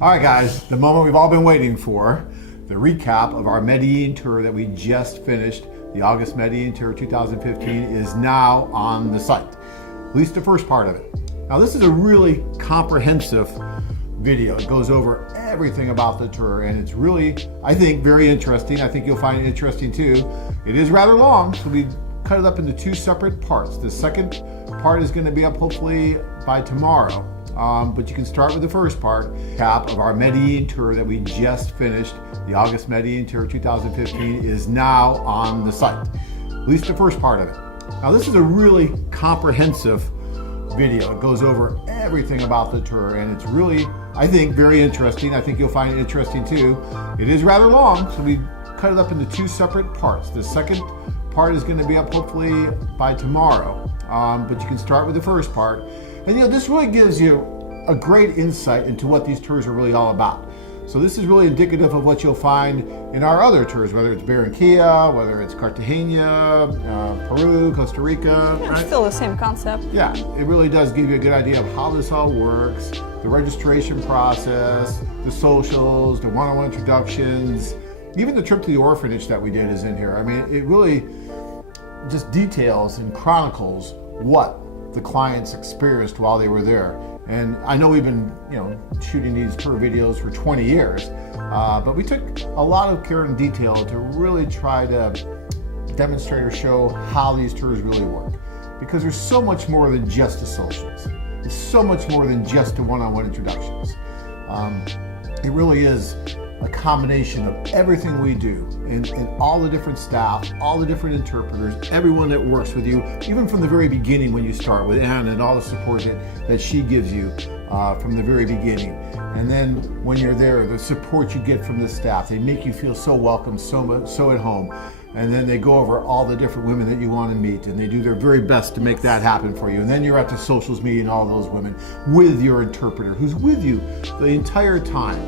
All right, guys, the moment we've all been waiting for, the recap of our Medellin tour that we just finished. The August Medellin tour 2015 is now on the site, at least the first part of it. Now, this is a really comprehensive video. It goes over everything about the tour, and it's really, I think, very interesting. I think you'll find it interesting too. It is rather long, so we cut it up into two separate parts. The second part is going to be up hopefully by tomorrow. But you can start with the first part, cap of our Medellin tour that we just finished. The August Medellin tour 2015 is now on the site, at least the first part of it. Now, this is a really comprehensive video. It goes over everything about the tour, and it's really, I think, very interesting. I think you'll find it interesting too. It is rather long, so we cut it up into two separate parts. The second part is going to be up hopefully by tomorrow, but you can start with the first part. And this really gives you a great insight into what these tours are really all about. So this is really indicative of what you'll find in our other tours, whether it's Barranquilla, whether it's Cartagena, Peru, Costa Rica. Yeah, right? Still the same concept. Yeah, it really does give you a good idea of how this all works, the registration process, the socials, the one-on-one introductions, even the trip to the orphanage that we did is in here. I mean, it really just details and chronicles what the clients experienced while they were there. And I know we've been, shooting these tour videos for 20 years, but we took a lot of care and detail to really try to demonstrate or show how these tours really work. Because there's so much more than just the socials. It's so much more than just the one-on-one introductions. It really is a combination of everything we do and all the different staff, all the different interpreters, everyone that works with you, even from the very beginning when you start with Anne and all the support that she gives you from the very beginning. And then when you're there, the support you get from the staff, they make you feel so welcome, so at home. And then they go over all the different women that you want to meet, and they do their very best to make that happen for you. And then you're at the socials meeting all those women with your interpreter who's with you the entire time,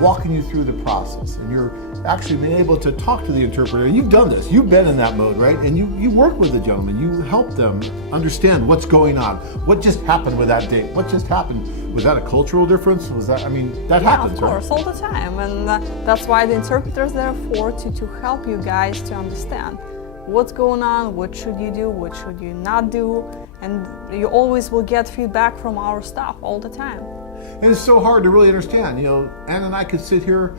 walking you through the process, and you're actually being able to talk to the interpreter. And you've done this, you've been in that mode, right? And you work with the gentleman, you help them understand what's going on, what just happened with that date, what just happened. Was that a cultural difference? Was that, that happens, of course, right? all the time. And that's why the interpreter's there to help you guys to understand what's going on, what should you do, what should you not do. And you always will get feedback from our staff all the time. And it's so hard to really understand. Ann and I could sit here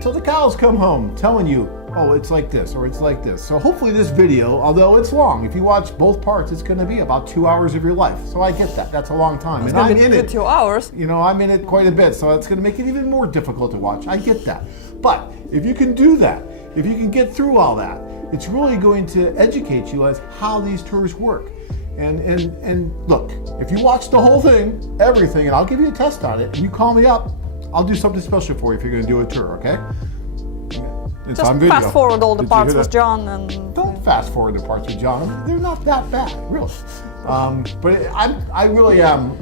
till the cows come home telling you, oh, it's like this or it's like this. So hopefully this video, although it's long, if you watch both parts, it's going to be about 2 hours of your life. So I get that. That's a long time. It's going to be 2 hours. I'm in it quite a bit, so it's going to make it even more difficult to watch. I get that. But if you can do that, if you can get through all that, it's really going to educate you as how these tours work. And look, if you watch the whole thing, everything, and I'll give you a test on it, and you call me up, I'll do something special for you if you're going to do a tour, okay? Just fast forward all the parts with John and... Don't fast forward the parts with John. They're not that bad, really. But I really am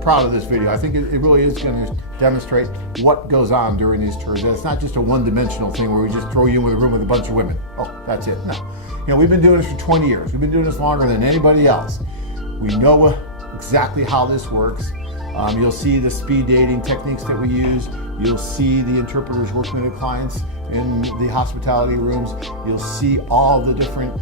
proud of this video. I think it really is going to demonstrate what goes on during these tours. It's not just a one-dimensional thing where we just throw you in with a room with a bunch of women. Oh, that's it. No. We've been doing this for 20 years. We've been doing this longer than anybody else. We know exactly how this works. You'll see the speed dating techniques that we use. You'll see the interpreters working with the clients in the hospitality rooms. You'll see all the different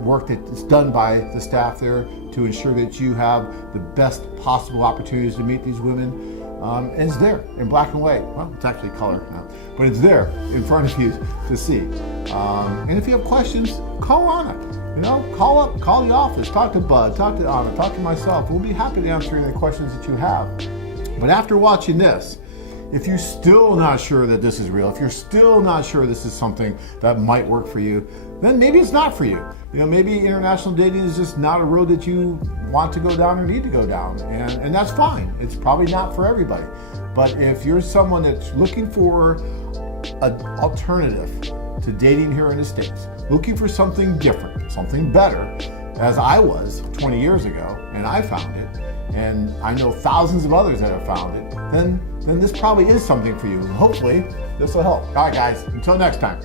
work that's done by the staff there to ensure that you have the best possible opportunities to meet these women. And it's there in black and white. Well, it's actually color now, but it's there in front of you to see. And if you have questions, call Anna. Call the office, talk to Bud, talk to Anna, talk to myself. We'll be happy to answer any questions that you have. But after watching this, if you're still not sure that this is real, if you're still not sure this is something that might work for you, then maybe it's not for you. Maybe international dating is just not a road that you want to go down or need to go down. And that's fine. It's probably not for everybody. But if you're someone that's looking for an alternative to dating here in the States, looking for something different, something better, as I was 20 years ago, and I found it, and I know thousands of others that have found it, then this probably is something for you. Hopefully, this will help. All right, guys, until next time.